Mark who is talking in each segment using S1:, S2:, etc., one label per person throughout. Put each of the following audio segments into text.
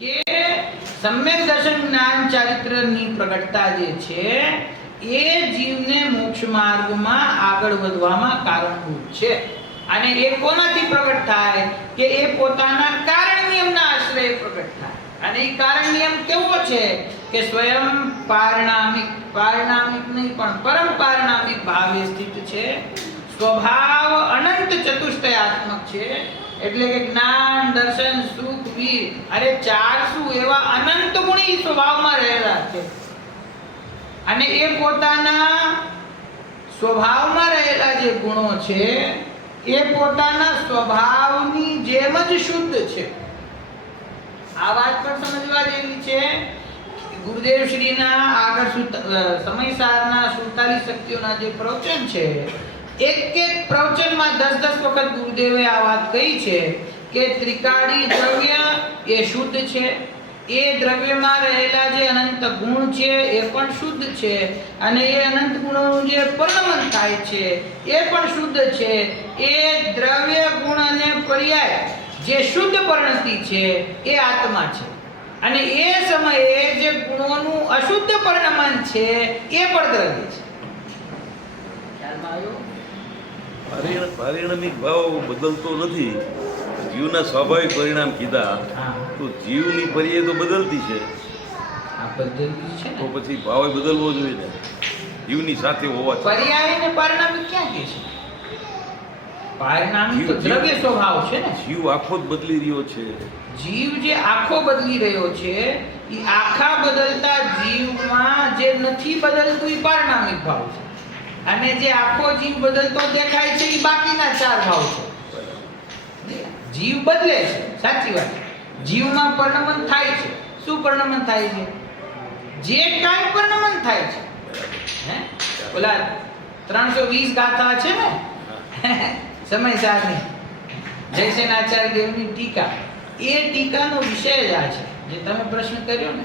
S1: કે સમ્યક દર્શન જ્ઞાન ચારિત્રની પ્રગટતા જે છે, એ જીવને મોક્ષ માર્ગમાં આગળ વધવામાં કારણભૂત છે. અને એ કોનાથી પ્રગટ થાય? કે એ પોતાના કારણ નિયમના આશ્રય પ્રગટ થાય. અને એ કારણ નિયમ કેવો છે? કે સ્વયં પારણામિક પારણામિક નહીં, પણ પરમ પારણામિક ભાવે સ્થિત છે. સ્વભાવ અનંત ચતુષ્ટયાત્મક છે. એટલે કે જ્ઞાન, દર્શન, સુખ, વીર. અરે ચાર શું એવા અનંત ગુણી સ્વભાવમાં રહેલા છે. અને એ પોતાના સ્વભાવમાં રહેલા જે ગુણો છે, એ પોતાના સ્વભાવની જેમ જ શુદ્ધ છે. આ વાત પણ સમજવા જેવી છે ગુરુદેવ શ્રીના આગળ સમયસારના સુડતાલીસ શક્તિઓના જે પ્રવચન છે એક એક પ્રવચનમાં દસ દસ વખત ગુરુદેવે આ વાત કહી છે કે ત્રિકાળી દ્રવ્ય એ શુદ્ધ છે, એ દ્રવ્યમાં રહેલા જે અનંત ગુણ છે એ પણ શુદ્ધ છે અને એ અનંત ગુણોનું જે પરિણમન થાય છે એ પણ શુદ્ધ છે. એ દ્રવ્ય ગુણ અને પર્યાય જે શુદ્ધ પરિણતિ છે એ આત્મા છે. અને એ સમયે જે ગુણોનું અશુદ્ધ પરિણમન છે એ પણ દ્રવ્ય છે. ખ્યાલમાં આવ્યો?
S2: પારિણ- પારિણામિક ભાવ બદલતો નથી. જીવના સ્વાભાવિક પરિણામ કીધા તો જીવની પર્યાય તો બદલતી છે. તો પછી ભાવ બદલવો જોઈએ ને. જીવની સાથે હોવા
S1: પર્યાય ક્યાં કે છે? પરિણામી તો દ્રવ્ય સ્વભાવ છે ને.
S2: જીવ આખો જ બદલી રહ્યો છે.
S1: જીવ જે આખો બદલી રહ્યો છે એ આખા બદલતા જીવમાં જે નથી બદલતું એ પારિણામિક ભાવ છે. અને જે આખો જીવ બદલતો દેખાય છે એ બાકીના ચાર ભાવ છે. જીવ બદલે છે, સાચી વાત. જીવમાં પરિણમન થાય છે. શું પરિણમન થાય છે? જે કાંઈ પરિણમન થાય છે. હે? ઓલા ત્રણસો વીસ ગાથા છે ને? સમય સારની. જયસેનાચાર્ય દેવની ટીકા. એ ટીકાનો વિષય જ આ છે. જે તમે પ્રશ્ન કર્યો ને,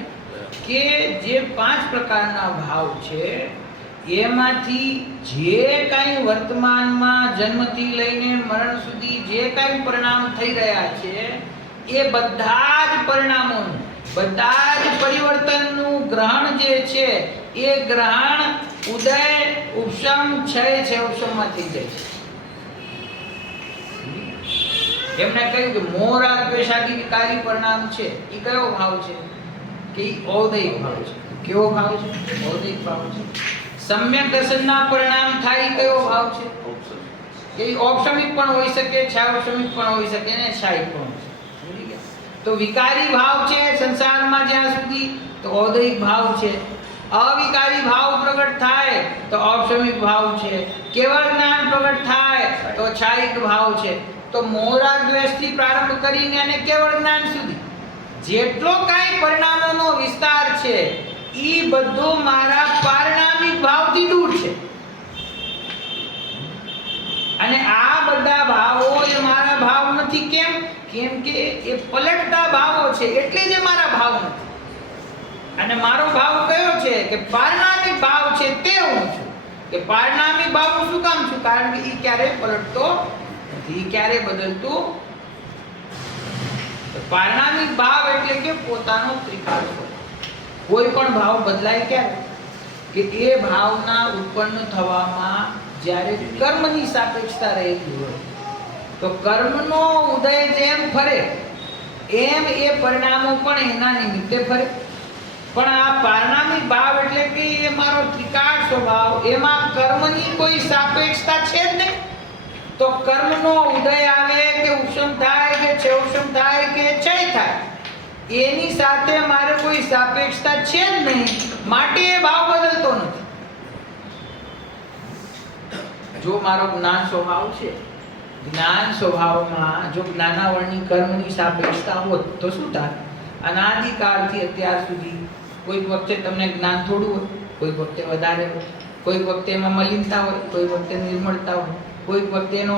S1: કે જે પાંચ પ્રકારના ભાવ છે એમાંથી જે કાંઈ વર્તમાનમાં જન્મથી લઈને મરણ સુધી જે કાંઈ પરિણામ થઈ રહ્યા છે, એ બધા જ પરિણામો બધા જ પરિવર્તનનું ગ્રહણ જે છે, એ ગ્રહણ ઉદય, ઉપશમ, ક્ષય છે ઉપશમમાં થઈ જાય છે. એમણે કહ્યું કે મોરા રાગ દ્વેષ આદિ વિકારી પરિણામ છે. એ કયો ભાવ છે? કે ઔદયિક ભાવ છે. કેવો ભાવ છે? ઔદયિક ભાવ છે. સમ્યક દર્શનના પરિણામ થાય કયો ભાવ છે? એ ઈ ઔપશમિક પણ હોઈ શકે છાવશમિક પણ હોઈ શકે ને છાઈ પણ હોઈ શકે. ગયા. તો વિકારી ભાવ છે સંસારમાં જ્યાં સુધી તો ઔદયિક ભાવ છે. અવિકારી ભાવ પ્રગટ થાય તો ઔપશમિક ભાવ છે. કેવળ જ્ઞાન પ્રગટ થાય તો છાયિક ભાવ છે. તો મોરા દ્વેષથી પ્રારંભ કરીને અને કેવળ જ્ઞાન સુધી. જેટલો કાંઈ પરિણામોનો વિસ્તાર છે ઈ બધો મારા પારણામિક ભાવથી દૂર છે. અને આ બધા ભાવો એ મારા ભાવ નથી. કેમ? કેમ કે એ પલટતા ભાવો છે એટલે જ મારા ભાવ નથી. અને મારો ભાવ કયો છે કે પારણામિક ભાવ છે તે હું છું. કે પારણામિક ભાવ શું કામ છું? કારણ કે એ ક્યારે પલટતો નથી ક્યારે બદલતું તો પારણામિક ભાવ એટલે કે પોતાનો ત્રિકાળ. કોઈ પણ ભાવ બદલાય ક્યારે? કે એ ભાવના ઉત્પન્ન થવામાં જ્યારે કર્મની સાપેક્ષતા રહેલી હોય, તો કર્મનો ઉદય જેમ ફરે, એમ એ પરિણામો પણ એના નિમિત્તે ફરે. પણ આ પારણામી ભાવ એટલે કે એ મારો ત્રિકાળ સ્વભાવ, એમાં કર્મની કોઈ સાપેક્ષતા છે જ નહીં. તો કર્મનો ઉદય આવે કે ઉષ્ણ થાય કે છેવશમ થાય કે ક્ષય થાય? એની સાથે મારે કોઈ સાપેક્ષતા છે જ નહીં. માટે એ ભાવ બદલતો નથી. જો મારો જ્ઞાન સ્વભાવ છે, જ્ઞાન સ્વભાવમાં જો જ્ઞાનાવરણી કર્મની સાપેક્ષતા હોત, તો શું થાય? અનાદિકાળથી અત્યાર સુધી કોઈક વખતે તમને જ્ઞાન થોડું હોય, કોઈક વખતે વધારે હોય, કોઈક વખતે એમાં મલિનતા હોય, કોઈક વખતે નિર્મળતા હોય, કોઈક વખતે એનો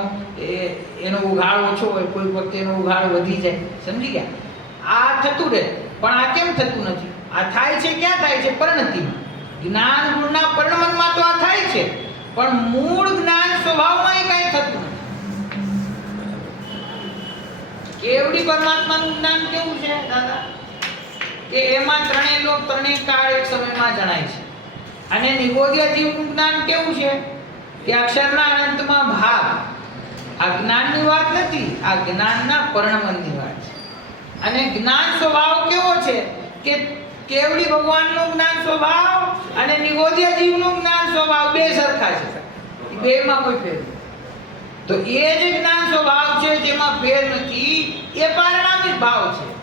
S1: એનો ઉઘાડ ઓછો હોય, કોઈક વખતે એનો ઉઘાડ વધી જાય. સમજી ગયા? આ થતું રહે. પણ આ કેમ થતું નથી? આ થાય છે, ક્યાં થાય છે? પરિણતિમાં. જ્ઞાન ગુણના પરિણમનમાં તો આ થાય છે. પણ મૂળ જ્ઞાન સ્વભાવમાં એ કાંઈ થતું નથી. કેવડી પરમાત્માનું જ્ઞાન કેવું છે, દાદા? કે એમાં ત્રણેય લોક, ત્રણેય કાળ એક સમયમાં જણાય છે. અને નિગોદિયા જીવનું જ્ઞાન કેવું છે? કે અક્ષરના અનંતમાં ભાગ. આ જ્ઞાનની વાત નથી, આ જ્ઞાનના પરિણમનની વાત. અને જ્ઞાન સ્વભાવ કેવો છે? કે કેવડી ભગવાનનું જ્ઞાન સ્વભાવ અને નિગોદિયા જીવનું જ્ઞાન સ્વભાવ બે સરખા છે બેમાં કોઈ ફેર. તો એ જે જ્ઞાન સ્વભાવ છે જેમાં ફેર નથી, એ પારણામિક ભાવ છે.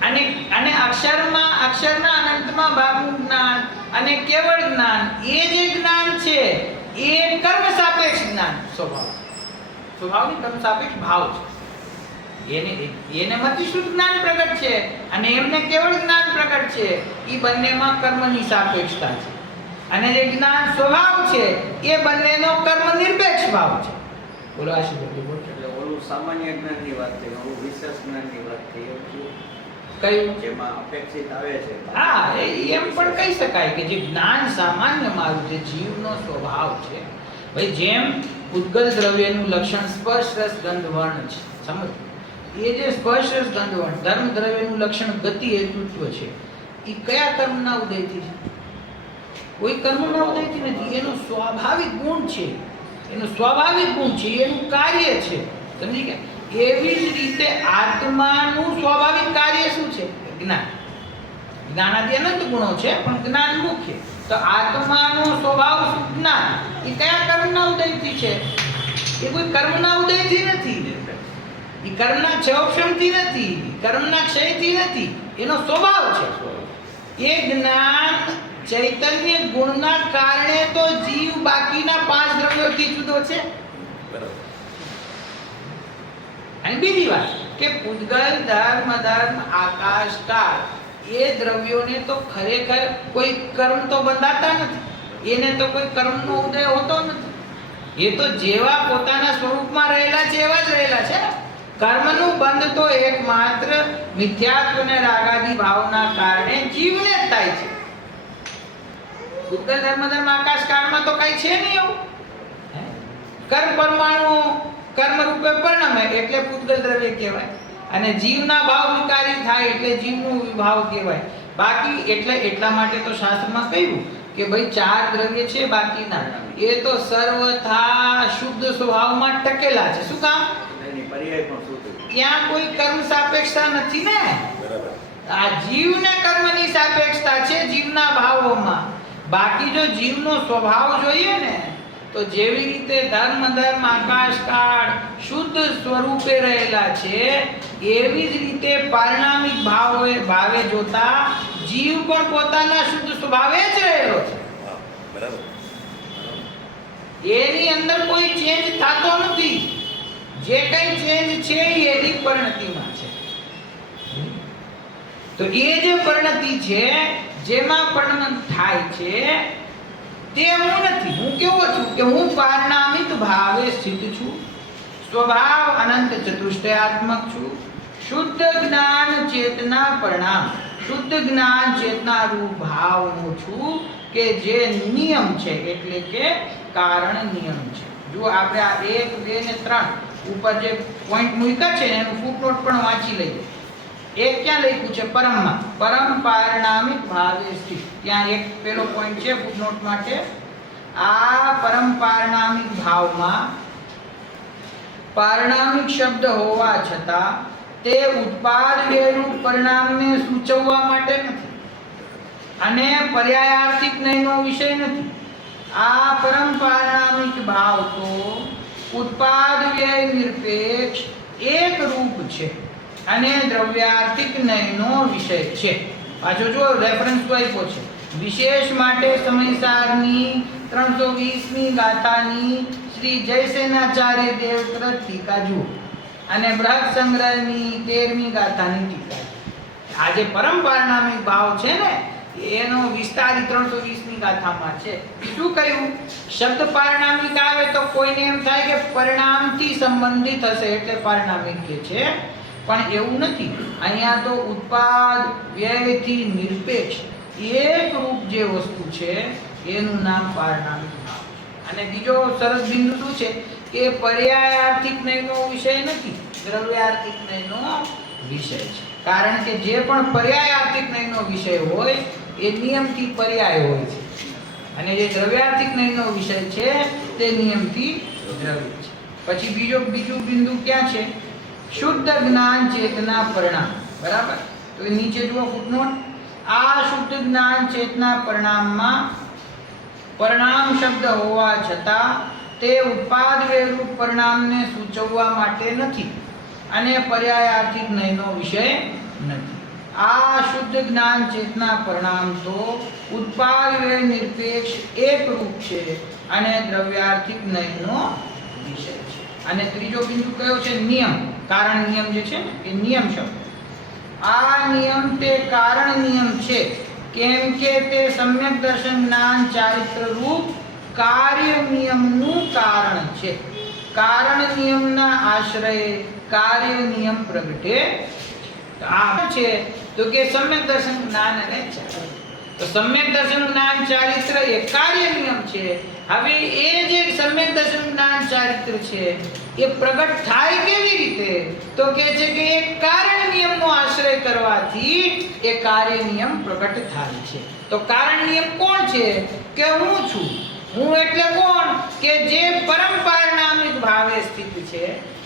S1: અને અને અક્ષરમાં, અક્ષરના અનંતમાં ભાવનું જ્ઞાન અને કેવળ જ્ઞાન, એ જે જ્ઞાન છે, એ કર્મ સાપેક્ષ જ્ઞાન સ્વભાવ. સ્વભાવની કર્મ સાપેક્ષ ભાવ છે. એને એને મતિશુદ્ધ જ્ઞાન પ્રગટ છે? અને એમને કેવળ જ્ઞાન પ્રગટ છે? એ બંનેમાં કર્મની સાપેક્ષતા છે. અને જે જ્ઞાન સ્વભાવ છે એ બંનેનો કર્મ નિરપેક્ષ ભાવ છે. બોલો બોલો.
S3: એટલે ઓલું સામાન્ય જ્ઞાનની વાત થઈ ઓલું વિશેષ જ્ઞાનની વાત થઈ?
S1: કયું?
S3: જેમાં અપેક્ષિત આવે છે.
S1: હા એ- એમ પણ કહી શકાય કે જે જ્ઞાન સામાન્ય મારું જે જીવનો સ્વભાવ છે ભાઈ જેમ ઉદ્ગલ દ્રવ્યનું લક્ષણ સ્પર્શ રસ ગંધ વર્ણ છે. સમજ? એ જે સ્પર્શ રસ ગંધ વર્ણ ધર્મ દ્રવ્યનું લક્ષણ, ગતિ, હેતુત્વ છે એ કયા કર્મના ઉદયથી છે? કોઈ કર્મના ઉદયથી નથી, એનો સ્વાભાવિક ગુણ છે. એનો સ્વાભાવિક ગુણ છે, એનું કાર્ય છે. સમજી ગયા એવી જ રીતે આત્માનું સ્વાભાવિક કાર્ય શું છે? જ્ઞાન. જ્ઞાનાથી અનંત ગુણો છે, પણ જ્ઞાન મુખ્ય. તો આત્માનો સ્વભાવ જ્ઞાન. એ કયા કર્મના ઉદયથી છે? એ કોઈ કર્મના ઉદયથી નથી. એ કર્મના ક્ષયક્ષમથી નથી, કર્મના ક્ષયથી નથી, એનો સ્વભાવ છે. એ જ્ઞાન ચૈતન્ય ગુણના કારણે તો જીવ બાકીના પાંચ દ્રવ્યોથી જુદો છે. અને બીજી વાત કે પૂજગલ ધર્મ ધર્મ આકાશ કાળ એ દ્રવ્યોને તો ખરેખર કોઈ કર્મ તો બંધાતા નથી. એને તો કોઈ કર્મનો ઉદય હોતો નથી. એ તો જેવા પોતાના સ્વરૂપમાં રહેલા છે, એવા જ રહેલા છે. કર્મનું બંધ તો એકમાત્ર મિથ્યાત્વ અને રાગાદી ભાવના કારણે જીવને થાય છે. પૂતગલ ધર્મ આકાશ કાળમાં તો કઈ છે નહીં એવું. કર્મ પરમાણુ કર્મ રૂપે પરિણમે એટલે પૂતગલ દ્રવ્ય કહેવાય. અને જીવના ભાવ વિકારી થાય એટલે જીવનું વિભાવ કહેવાય. બાકી એટલે એટલા માટે તો શાસ્ત્રમાં કહ્યું કે ભાઈ ચાર દ્રવ્ય છે બાકીના એ તો સર્વથા શુદ્ધ સ્વભાવમાં ટકેલા છે. શું કામ?
S3: પર્યાય પણ શું થયું?
S1: ત્યાં કોઈ કર્મ સાપેક્ષતા નથી ને? આ જીવને કર્મની સાપેક્ષતા છે જીવના ભાવોમાં. બાકી જો જીવનો સ્વભાવ જોઈએ ને તો જેવી રીતે ધર્મ ધર્મ આકાશ કાળ શુદ્ધ સ્વરૂપે રહેલા છે એવી જ રીતે પારિણામિક ભાવે ભાવે જોતા જીવ પણ પોતાના શુદ્ધ સ્વભાવે જ રહેલો છે.
S2: બરાબર.
S1: એની અંદર કોઈ ચેન્જ થતો નથી. જે કઈ ચેન્જ છે એ એની પરિણતિમાં છે. તો એ જે પરિણતિ છે, જેમાં પરિણમન થાય છે, તે હું નથી. હું કેવો છું કે હું પારણામિત ભાવે સ્થિત છું. સ્વભાવ અનંત ચતુષ્ટયાત્મક છું. શુદ્ધ જ્ઞાન ચેતના પરિણામ. શુદ્ધ જ્ઞાન ચેતના રૂપ ભાવ હું છું કે જે નિયમ છે, એટલે કે કારણ નિયમ છે. જો આપણે આ એક, બે ને ત્રણ ઉપર જે પોઈન્ટ મૂક્યા છે એનું ફૂટનોટ પણ વાંચી લઈએ. એ ક્યાં લખ્યું છે? પરમમાં. પરમ પારણામિક ભાવે સ્થિત. ત્યાં એક પેલો પોઈન્ટ છે ફૂટનોટ માટે. આ પરમ પારણામિક ભાવમાં પારણામિક શબ્દ હોવા છતાં તે ઉત્પાદ રૂપ પરિણામને સૂચવવા માટે નથી. અને પર્યાયાર્થિક નયનો વિષય નથી. આ પરમ પારણામિક ભાવ તો ઉત્પાદ વ્યય નિરપેક્ષ એક રૂપ છે. અને દ્રવ્યાર્થિક નયનો વિષય છે. પાછો જો રેફરન્સ તો છે. વિશેષ માટે સમયસારની ત્રણસો વીસમી ગાથાની શ્રી જયસેનાચાર્ય દેવ ટીકા જુઓ. અને બૃહદ સંગ્રહની તેરમી ગાથાની ટીકા. આજે પારણામિક ભાવ છે ને એનો વિસ્તાર ત્રણસો વીસમી ગાથામાં છે. શું કહ્યું? શબ્દ પારણામિક આવે તો કોઈને એમ થાય કે પરિણામથી સંબંધિત હશે, એટલે પારણામિક છે. પણ એવું નથી. અહીંયા તો ઉત્પાદ, વ્યયથી નિરપેક્ષ એક રૂપ જે વસ્તુ છે, એનું નામ પારણામિક અને બીજો સરસ બિંદુ શું છે? કે પર્યાયાર્થિક નયનો વિષય નથી. દ્રવ્યાર્થિક નયનો વિષય છે. કારણ કે જે પણ પર્યાયાર્થિક નયનો વિષય હોય, એ નિયમથી પર્યાય હોય છે. અને જે દ્રવ્યાર્થિક નયનો વિષય છે, તે નિયમથી દ્રવ્ય છે. પછી બીજો, બીજું બિંદુ ક્યાં છે? શુદ્ધ જ્ઞાન ચેતના પરિણામ. બરાબર? તો એ નીચે જુઓ ફૂટનોટ આ શુદ્ધ જ્ઞાન ચેતના પરિણામમાં પરિણામ શબ્દ હોવા છતાં તે ઉત્પાદ રૂપ પરિણામને સૂચવવા માટે નથી. અને પર્યાયાર્થિક નયનો વિષય નથી. આ શુદ્ધ જ્ઞાન ચેતના પરિણામ તો ઉત્પાદ નિરપેક્ષ એક રૂપ છે અને દ્રવ્યાર્થિક નયનો વિષય છે. અને ત્રીજો બિંદુ કયો છે? નિયમ. કારણ નિયમ જે છે એ નિયમ શબ્દ. આ નિયમ તે કારણ નિયમ છે. કેમ કે તે સમ્યક દર્શન જ્ઞાન ચારિત્ર રૂપ કાર્ય નિયમનું કારણ છે. કારણ નિયમના આશ્રયે કાર્ય નિયમ પ્રગટે. આ છે? તો કે સમ્યક દર્શન જ્ઞાન અને તો સમ્યક દર્શન જ્ઞાન, ચારિત્ર એ કાર્ય નિયમ છે. હવે એ જે સમ્યક દર્શન જ્ઞાન, ચારિત્ર છે, એ પ્રગટ થાય કેવી રીતે? તો કે છે કે એ કારણ નિયમનો આશ્રય કરવાથી એ કાર્ય નિયમ પ્રગટ થાય છે. તો કારણ નિયમ કોણ છે? કે હું છું. હું એટલે કોણ? કે જે પરમ પારણામિક ભાવે સ્થિત છે.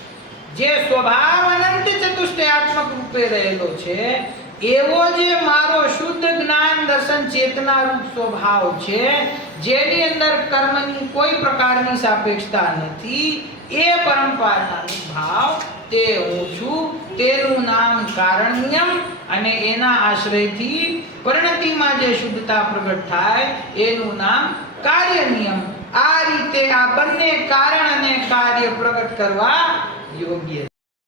S1: જે સ્વભાવ અનંત ચતુષ્ટયાત્મક રૂપે રહેલો છે, એવો જે મારો શુદ્ધ જ્ઞાન દર્શન ચેતના રૂપ સ્વભાવ છે, જેની અંદર કર્મની કોઈ પ્રકારની સાપેક્ષતા નથી, એ પરંપરાના ભાવ તે હું છું, તેનું નામ કારણ નિયમ અને એના આશ્રયથી પરિણતિમાં જે શુદ્ધતા પ્રગટ થાય, એનું નામ કાર્ય નિયમ આ રીતે આ બંને કારણ અને કાર્ય પ્રગટ કરવા योग्य